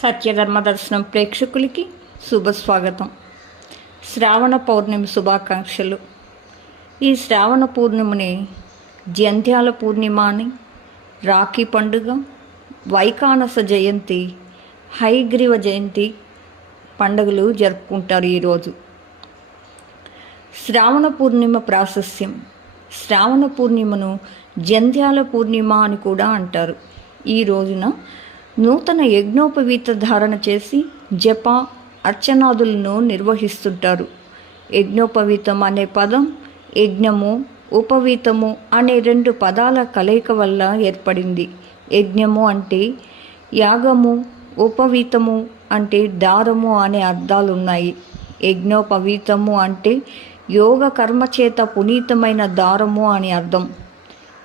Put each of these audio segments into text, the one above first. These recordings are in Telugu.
సత్యధర్మ దర్శనం ప్రేక్షకులకి శుభస్వాగతం. శ్రావణ పౌర్ణమి శుభాకాంక్షలు. ఈ శ్రావణ పూర్ణిమని జంధ్యాల పూర్ణిమ అని, రాఖీ పండుగ, వైకానస జయంతి, హయగ్రీవ జయంతి పండుగలు జరుపుకుంటారు. ఈరోజు శ్రావణ పూర్ణిమ ప్రాశస్యం. శ్రావణ పూర్ణిమను జంధ్యాల పూర్ణిమ అని కూడా అంటారు. ఈ రోజున నూతన యజ్ఞోపవీత ధారణ చేసి జప అర్చనాదులను నిర్వహిస్తుంటారు. యజ్ఞోపవీతం అనే పదం యజ్ఞము, ఉపవీతము అనే రెండు పదాల కలయిక వల్ల ఏర్పడింది. యజ్ఞము అంటే యాగము, ఉపవీతము అంటే దారము అనే అర్థాలున్నాయి. యజ్ఞోపవీతము అంటే యోగ కర్మ చేత పునీతమైన దారము అని అర్థం.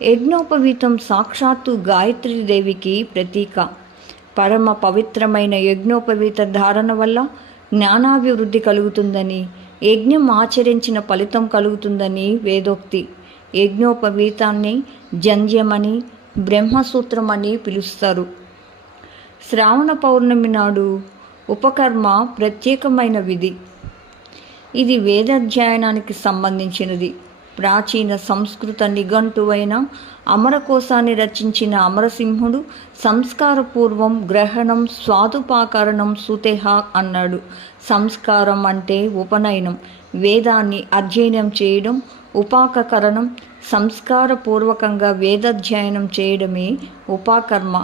యజ్ఞోపవీతం సాక్షాత్తు గాయత్రీదేవికి ప్రతీక. పరమ పవిత్రమైన యజ్ఞోపవీత ధారణ వల్ల జ్ఞానాభివృద్ధి కలుగుతుందని, యజ్ఞం ఆచరించిన ఫలితం కలుగుతుందని వేదోక్తి. యజ్ఞోపవీతాన్ని జంధ్యమని, బ్రహ్మసూత్రం అని పిలుస్తారు. శ్రావణ పౌర్ణమి నాడు ఉపకర్మ ప్రత్యేకమైన విధి. ఇది వేదాధ్యయనానికి సంబంధించినది. ప్రాచీన సంస్కృత నిఘంటువైన అమరకోశాన్ని రచించిన అమరసింహుడు సంస్కారపూర్వం గ్రహణం స్వాదుపాకరణం సుతేహ అన్నాడు. సంస్కారం అంటే ఉపనయనం, వేదాన్ని అధ్యయనం చేయడం. ఉపాకరణం సంస్కారపూర్వకంగా వేదాధ్యయనం చేయడమే ఉపాకర్మ.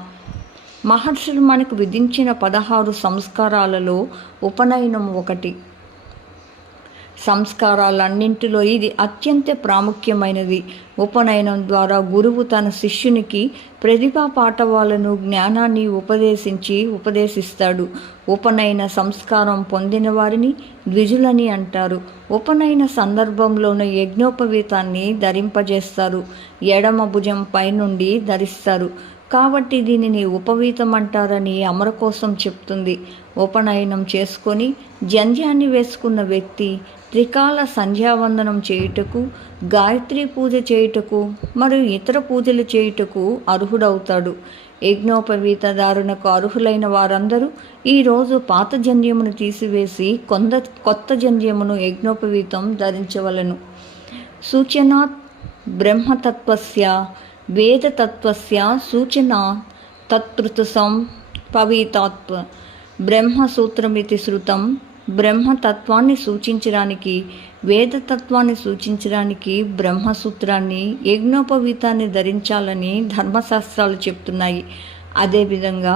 మహర్షులు మనకు విధించిన 16 సంస్కారాలలో ఉపనయనం ఒకటి. సంస్కారాలన్నింటిలో ఇది అత్యంత ప్రాముఖ్యమైనది. ఉపనయనం ద్వారా గురువు తన శిష్యునికి ప్రతిభా పాఠవాలను, జ్ఞానాన్ని ఉపదేశిస్తాడు. ఉపనయన సంస్కారం పొందిన వారిని ద్విజులని అంటారు. ఉపనయన సందర్భంలోని యజ్ఞోపవీతాన్ని ధరింపజేస్తారు. ఎడమ భుజం పైనుండి ధరిస్తారు కాబట్టి దీనిని ఉపవీతం అంటారని అమరకోశం చెప్తుంది. ఉపనయనం చేసుకొని జంధ్యాన్ని వేసుకున్న వ్యక్తి త్రికాల సంధ్యావందనం చేయుటకు, గాయత్రీ పూజ చేయుటకు మరియు ఇతర పూజలు చేయుటకు అర్హుడవుతాడు. యజ్ఞోపవీత ధారణకు అర్హులైన వారందరూ ఈరోజు పాత జంధ్యమును తీసివేసి కొత్త జంధ్యమును యజ్ఞోపవీతం ధరించవలను. సూచనాత్ బ్రహ్మతత్వస్య వేదతత్వస్య సూచన తత్పృతుసం పవితాత్వ బ్రహ్మసూత్రమితి శృతం. బ్రహ్మతత్వాన్ని సూచించడానికి, వేదతత్వాన్ని సూచించడానికి బ్రహ్మసూత్రాన్ని, యజ్ఞోపవీతాన్ని ధరించాలని ధర్మశాస్త్రాలు చెప్తున్నాయి. అదేవిధంగా